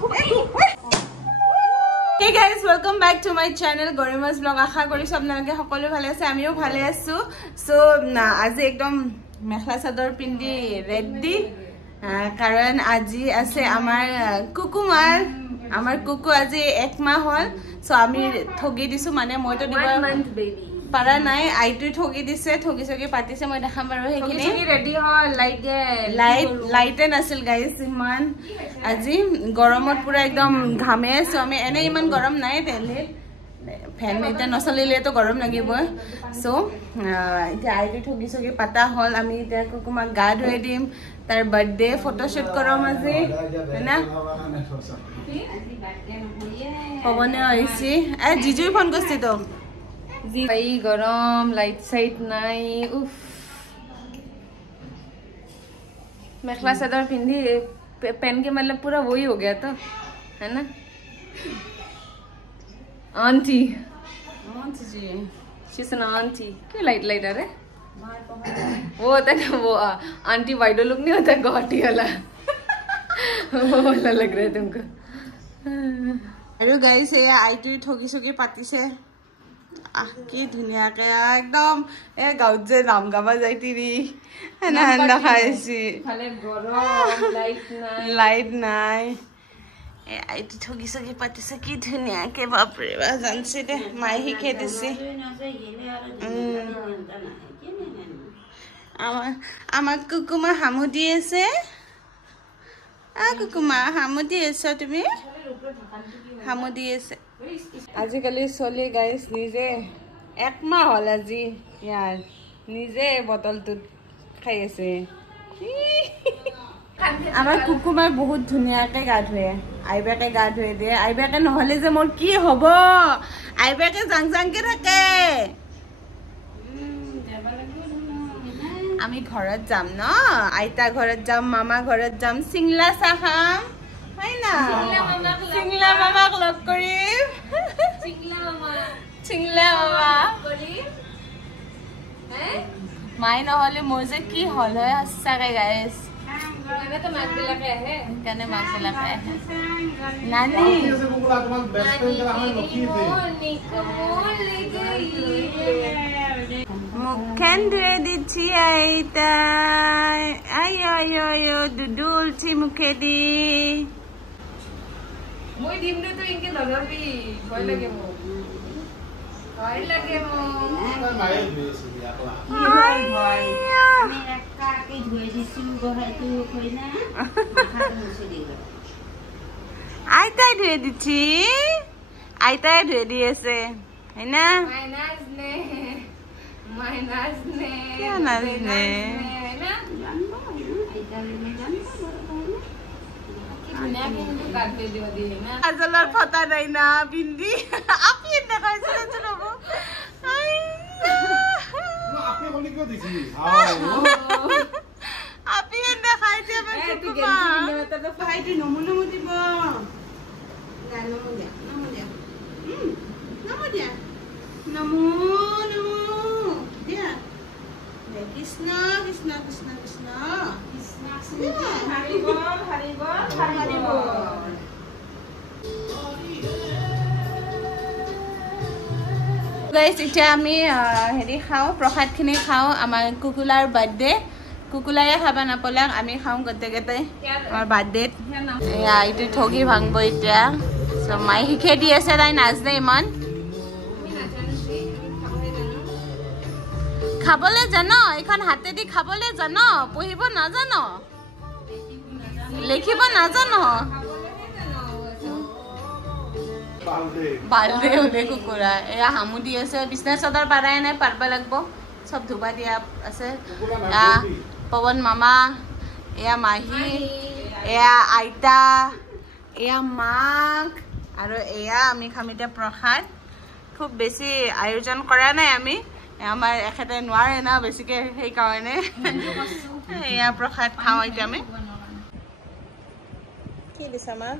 Hey guys, welcome back to my channel Gorima's vlog. আশা কৰিছো আপোনালোকে সকলো ভালে আছে আমিও ভালে আছো সো আজি একদম মেখলা চাদৰ পিন্ধি ৰেডি কাৰণ আজি আছে আমাৰ কুকুমাৰ আমাৰ কুকু আজি 1 মাহ হল সো আমি ঠগি দিছো মানে মইতো দিব 1 month baby পাৰা নাই আইটো ঠগি দিছে ঠগি সগি পাতিছে মই দেখাম আৰু হেখিনি ৰেডি হয় লাইট নাছিল গাইস ইমান আজি গৰমত পুৰা একদম ঘামে সো আমি এনে ইমান গৰম নাই তেলে ফেন এটা নচলিলে তো গৰম লাগিব সো এতিয়া আইটো ঠগি সগি পাতা হল আমি এতিয়া কুকুমাক গা ধুই দিম তার বার্থডে ফটোশুট করম আজি না আজি বার্থডে নহইয়ে পবনে হইছি এ জিজু ফোন করছি তো जी भाई गरम लाइट साइट नहीं उफ मेखला चादर पिंधी पहन के मतलब पूरा वही हो गया तो है ना आंटी जी शीज एन आंटी क्यों लाइट अरे वो होता है वो आंटी वाइडो लुक नहीं होता गौटी वाला वो वाला लग रहा है तुमको अरे गाइस ये आईटी ठगी सगी पाती से কি ধুনিয়া কে একদম এ গাউত যে নাম গাবা যাইতিরি না না খাইছি খালে গরম লাইট নাই এ আইটি ঠগি সগি পাতিছে কি ধুনিয়া কে বাপ রে বা জানছি দে মাই হিকে দিছি আমার কুকুমা হামু দিয়েছে কুকুমা হামু দিয়েছ তুমি হামু দিয়েছে আজিকালি চলি গাইস নিজে 1 মাহ হল আজি ইয়ার নিজে বটলটো খাই আছে আমার কুকুমার বহুত ধুনিয়াকে গা ধুয়ে আইবাকে গা ধুয়ে দিয়ে আইবাকে নহলে যে মোর কি হব আইবাকে জাংকে থাকে আমি ঘৰত যাম ন আইতা ঘৰত যাম মামা ঘৰত যাম সিংলা চাখাম হয় না সিংলা মামাক লগ কৰিম সিংলা মামা কৰিম মাই নহলে মোৰ যে কি হল হয় সঁচাকে গাইছ নানি মুখেন ধুয়ে দিচ্ছি আইতা আয়ো দুদুলছি মুখে দি মই দিম না তো ইনকে ধরবি ভয় লাগে মো মায়ের বেশি একলা ভয় আমি একটা কে ধুয়ে দিছি গহাই তো কই না মাথা মুছে দিল আইতাই ধুয়ে দিছি আইতাই ধুয়ে দিয়েছে है ना माइनस ने क्या नाजने है ना जानबो आइता ने जानबो আজলার ফটা নাই না বিন্দি আপনি দেখাইছিল চলবো আপনি বলি কো দিছি আপনি দেখাইছে আমি কুকুমা তো ফাইটি নমুনা দিব না নমু দিয়া নমু দিয়া কৃষ্ণ কৃষ্ণ কৃষ্ণ কৃষ্ণ হরি বল গাইস এটা আমি হেৰি খাও প্ৰসাদ খিনি খাও আমাৰ কুকুলাৰ বাৰ্থডে কুকুলায়ে খাবা নাপলাক আমি খাও গতে আমাৰ বাৰ্থডে এয়া ইটো ঠগি ভাঙব এতিয়া সো মাই শিখে দি আছে তাই নাচ দে ইমান খাবলে জানো এখন হাতে দি খাবলে জানো পঢ়িব নাজানো লিখিব নাজানো বালদে হলে কুকুৰা এয়া হামু দি আছে বিছনা চাদৰ পাৰাই নাই পাৰবা লাগব সব ধুবা দিয়া আছে পৱন মামা এয়া মাহি এয়া আইতা এয়া মাক আৰু এয়া আমি খামিতে প্ৰসাদ খুব বেছি আয়োজন কৰা নাই আমি আমাৰ এখেতে নোৱাৰে না বেছিকে সেই কাৰণে এয়া প্ৰসাদ খাও এতিয়া আমি কি দিছা মা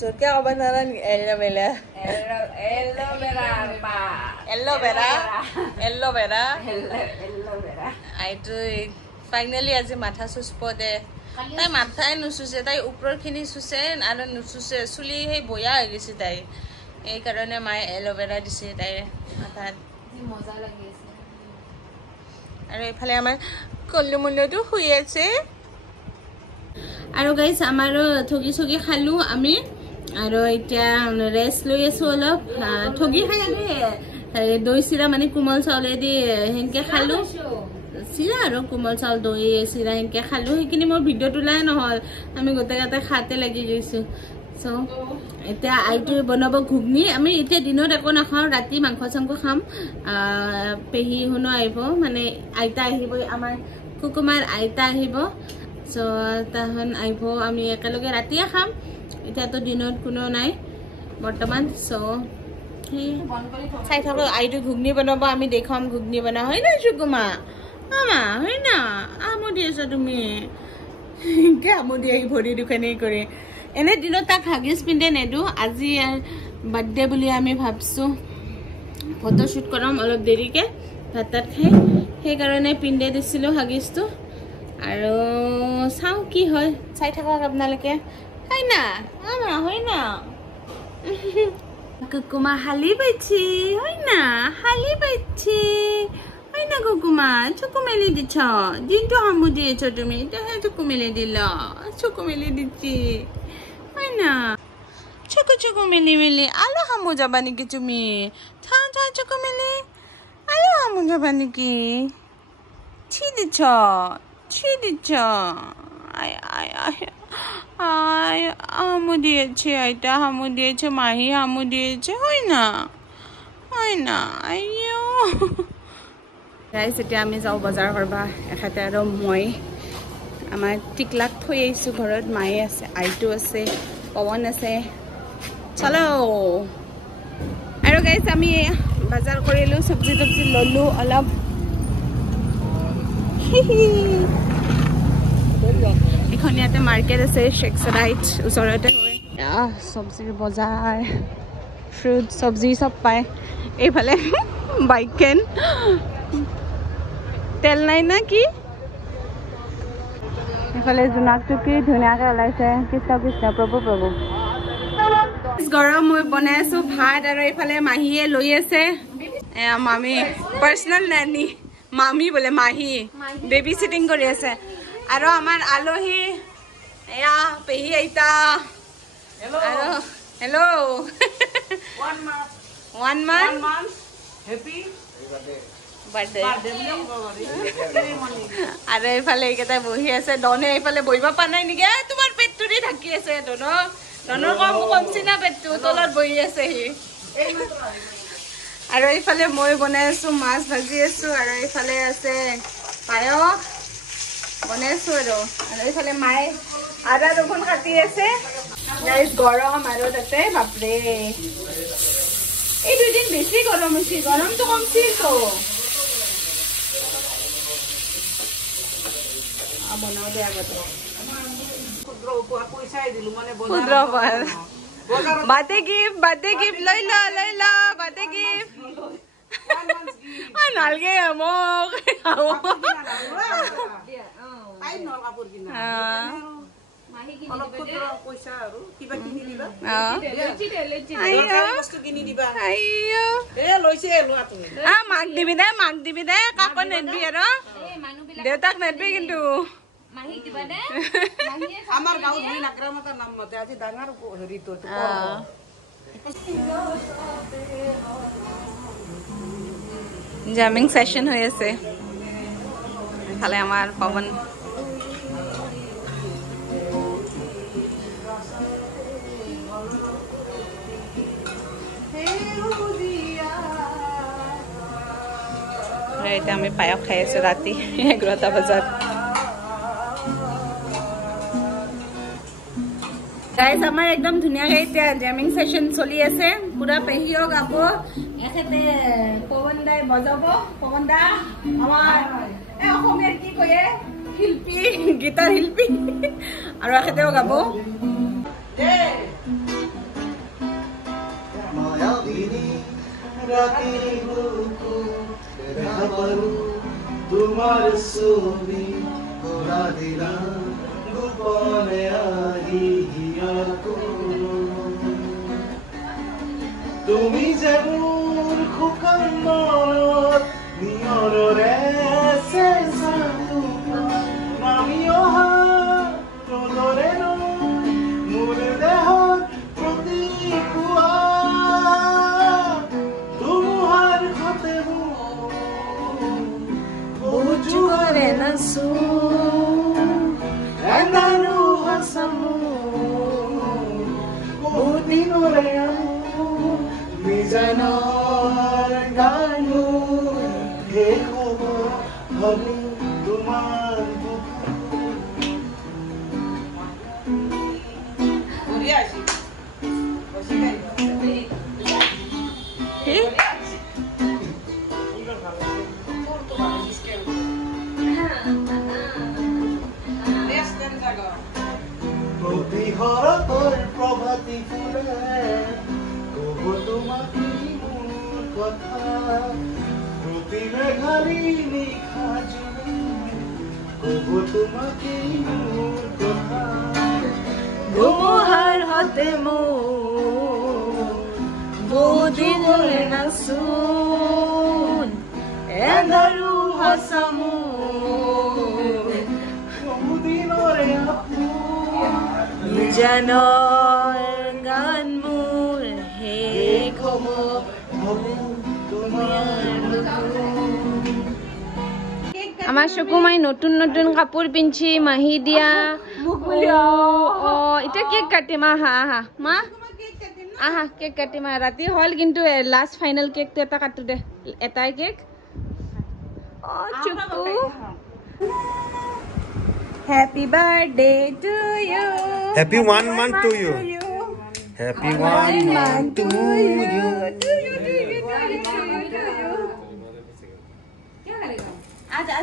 জোৰকে ক'ব নালান এলোভেৰা আইটো ফাইনালি আজি মাথা চুচপ দে তাই মাথাই নুচুছে তাই ওপৰখিনি চুছে আৰু নুচুছে চুলি সেই বয়া হৈ গৈছে তাই এই কাৰণে মায়ে এল'ভেৰা দিছে তাই মাথাত মজা লাগি আছে আৰু এইফালে আমাৰ কল্লুমুল্লুটো শুই আছে আৰু গাইছ আমাৰো ঠগি খালো আমি আৰু এতিয়া ৰেষ্ট লৈ আছো অলপ ঠগি খাই দৈ চিৰা মানে কোমল চাউলেদি সেনেকে খালো চিৰা আৰু কোমল চাউল দৈ চিৰা সেনেকে খালো সেইখিনি মোৰ ভিডিঅ' তোলাই নহ'ল আমি গোটেইকেইটা খাতে লাগি গৈছো চ' এতিয়া আইটো বনাব ঘুগনি আমি এতিয়া দিনত একো নাখাওঁ ৰাতি মাংস চাংস খাম পেহী শুনো আহিব মানে আইতা আহিব আমাৰ কুকুমাৰ আইতা আহিব চ' তাহন আহিব আমি একেলগে ৰাতিয়ে খাম এতিয়াতো দিনত কোনো নাই বৰ্তমান চ' চাই থাকো আইটো ঘুগনি বনাব আমি দেখাম ঘুগনি বনা হয় না চুকুমা আমা হয় না আমদি আছা তুমি আমদি আহি ভৰি দুখানি কৰি এনে দিনত তাক হাগিজ পিন্ধে নেদো আজি বাৰ্থডে বুলি আমি ভাবছো ফটোশ্বুট কৰাম অলপ দেৰিকে ভাত তাত খাই সেইকাৰণে পিন্ধে দিছিলো হাগিজটো আৰু চাওঁ কি হয় চাই থাকক আপোনালোকে হয় না আমা হয় না কুকুমা হালি পাইছি হয় না হালি পাইছি হয় না কুকুমা চকু মেলি দিছ দিনটো হামু দিয়েছ তুমি এতিয়া চকু মেলি দিল চকু মেলি দিছি হয় না চকু মেলি আলো হামু যাবা নেকি তুমি চাওঁ চকু মেলি আলো হামু যাবা নেকি ছি দিছ আয় আয় আয় আয় হামু দিয়েছে আইতা হামু দিয়েছে মাহি হামু দিয়েছে হয় না আইও গাইছ এতিয়া আমি যাওঁ বজাৰ কৰিব এখেতে আৰু মই আমাৰ টিকলাক থৈ আহিছোঁ ঘৰত মায়ে আছে আইটো আছে পৱন আছে চলো আৰু গাইছ আমি বজাৰ কৰিলোঁ চব্জি তব্জি ল'লোঁ অলপ এখন ইয়াতে মাৰ্কেট আছে শেখচৰাইত ওচৰতে হয় চব্জিৰ বজাৰ ফ্ৰুট চব্জি চব পায় এইফালে বাইকেন তেল নাই না কি এইফালে জোনাকটো কি ধুনীয়াকৈ ওলাইছে কৃষ্ণ প্ৰভু গৰম মই বনাই আছো ভাত আৰু এইফালে মাহীয়ে লৈ আছে মামী পাৰ্চনেল নানি মামী বোলে মাহী বেবী চিটিং কৰি আছে আৰু আমাৰ আলহী এয়া পেহী আইতা আৰু হেল্ল' 1 month happy birthday আৰু এইফালে এইকেইটা বহি আছে দনে এইফালে বহিব পৰা নাই নেকি তোমাৰ পেটটো দি ঢাকি আছে দনৰ কমছি না পেটটো তলত বহি আছে সি আৰু এইফালে মই বনাই আছো মাছ ভাজি আছো আৰু এইফালে আছে পায়স বনাই আছো আৰু এইফালে মায়ে আদা ৰগুন কাটি আছে গৰম আৰু তাতে বাপৰে এই দুদিন বেছি গৰম হৈছে গৰমটো কমছিল তো বনাও দে আগতে বাৰ্থডে গিফ্ট লৈ ল বাৰ্থডে গিফ্ট নালগে মোক মাক দিবি দে কাকো নেদবি আৰু দেউতাক নেদবি কিন্তু আমাৰ গাঁৱত দুই নাগৰা মাতাৰ নাম মতে আজি ডাঙৰ হেৰিটো জামিং সেশন হৈ আছে এফালে আমাৰ পৱন এতিয়া আমি পায়স খাই আছো ৰাতি 11টা বজাত গাইজ আমাৰ একদম ধুনীয়াকৈ এতিয়া জামিং সেশন চলি আছে পুৰা পেহীও গাব এখেতে পৱন দাই বজাব পৱন দা আমাৰ অসমীয়াত কি কয়ে শিল্পী গীতাৰ শিল্পী আৰু এখেতেও গাব তোমাৰ ছবি ঘোৰা দিলাম সপনে আহি হিয়াকো তুমি যে মোৰ শুকান মনত নিয়ৰৰে চেঁচা নামি অহা ৰ'দৰে মোৰ দেহত প্ৰতিপুৱা ধুমুহাৰ সতে বহু জোৰে নাচো এন্ধাৰো হাচামো বহু দিনৰে নিজানৰ গানো শেষ হ'ব হলি তোমাৰ প্ৰতিহৰতৰ প্ৰভাতী ফুলে কব তোমাক মোৰ কথা প্ৰতি মেঘালী নিশা জুৰি কব তোমাক মোৰ কথা ধুমুহাৰ হতে মোৰ বহু দিনৰে নাচোন এন্ধাৰো হাচামো বহুদিনৰে নিজানৰ গান মোৰ শেষ হ'ব আমাৰ চকুমাই নতুন নতুন কাপোৰ পিন্ধি মাহি দিয়া এতিয়া কেক কাটিম আহা আহা মা আহা কেক কাটিম ৰাতি হ'ল কিন্তু লাষ্ট ফাইনেল কেকটো এটা কাটো দে এটাই কেক চকু Happy birthday to you. Happy 1 month to you. Happy 1 month to you. Aja.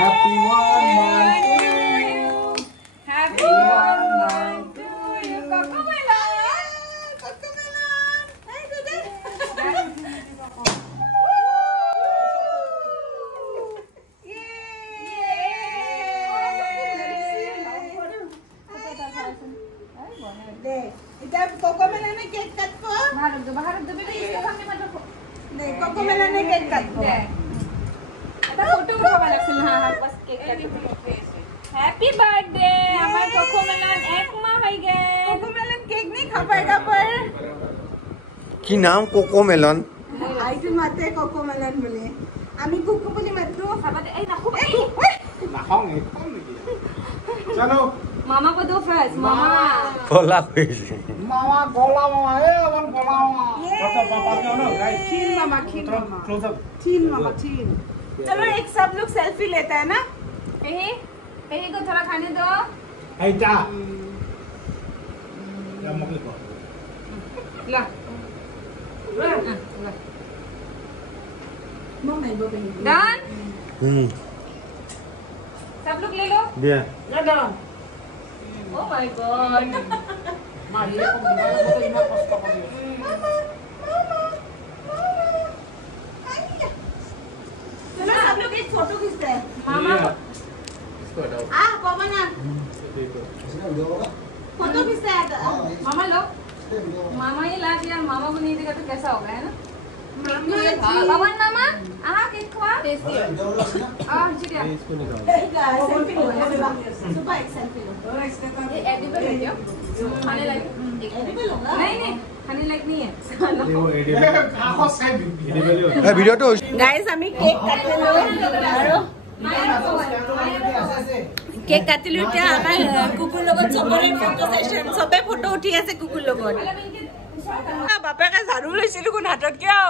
Happy 1 month to you. Happy 1 month to you. Cocomelon. Hey, today. Cocomelon ने केक कट को बाहर दो बेटा इसको खाने मत रखो दे Cocomelon ने केक कट को এটা ফটো উঠাবা লাগছিল হা বস কেক কাটিব हैप्पी बर्थडे আমার Cocomelon 1 মাহ হই গে Cocomelon কেক नहीं खा पाएगा पर কি নাম কোকোমেলন আইটো মাতে Cocomelon বলে আমি কুকু বলি মাত্র খাবাতে এই রাখো নাখাও একদম নেকি চলো मामा को दो फर्स्ट मामा পলা হইছে मामा गोला मामा ए अपन गोला मामा फोटो पापा के हो ना guys Chin mama, chin mama. Close up Chin mama, chin. चलो एक सब लोग सेल्फी लेता है ना पेही को थोड़ा खाने दो आइटा या मकले को La. डन सब लोग ले लो বিয়া Ya dah. Oh my God Maria ko di ba ko ina kosto ko. चलो सब लोग एक फोटो खींचते हैं Mama. पापा ना फोटो खींचते हैं मामा लो मामा ही ला दिया मामा को नहीं देगा तो कैसा होगा है ना पवन मामा केक खवा टेस्टी है ठीक है सेल्फी लो सुपर एक सेल्फी लो ये एडिबल है क्या खाने लायक एडिबल होगा नहीं खाने लायक नहीं है वो एडिबल आखो से एडिबल हो এই ভিডিওটো गाइस আমি কেক কাটিলো আৰু কেক কাটিলো এতিয়া আমাৰ কুকুৰ লগত চবৰে ফটো সেশন সবে ফটো উঠি আছে কুকুৰ লগত বাপেকে ঝাড়ু লৈছিল কোন হাতত কিয়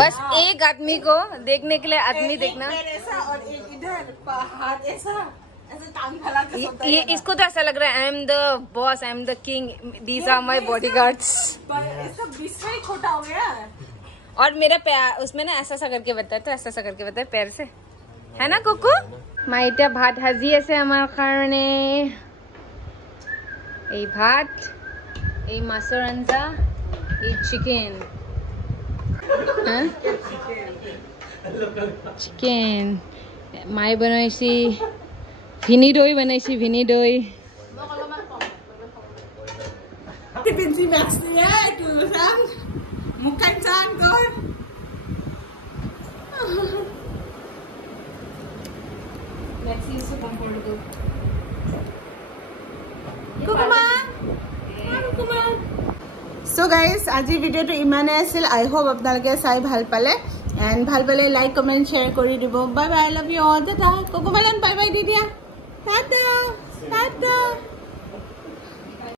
बस एक आदमी को देखने के लिए आदमी देखना ऐसा और एक इधर हाथ ऐसा ऐसे टांग फैला के ये इसको तो ऐसा लग रहा है I am the boss I am the king these are my bodyguards ऐसा बीच में खोटा हो गया और मेरा पैर उसमें ना ऐसा करके बताया तो ऐसा करके बताया पैर से है ना कुकू माँ इतना भात हाजी আছে আমার কারণে এই ভাত এই মাছৰ আঞ্জা এই চিকেন চিকেন মায়ে বনাইছি ভিনি দৈ বনাইছি ভিনি দৈ Pinsi Maxi ya, itu sang mukan sang kor. Maxi is so comfortable. Kukuma, Kukuma. So guys, aji video to imane asil. I hope apnaloke sai bhal pale and bhal pale like, comment, share kori dibo. Bye bye, I love you all. Tata. Kukuma lan bye bye di dia. Tata, tata.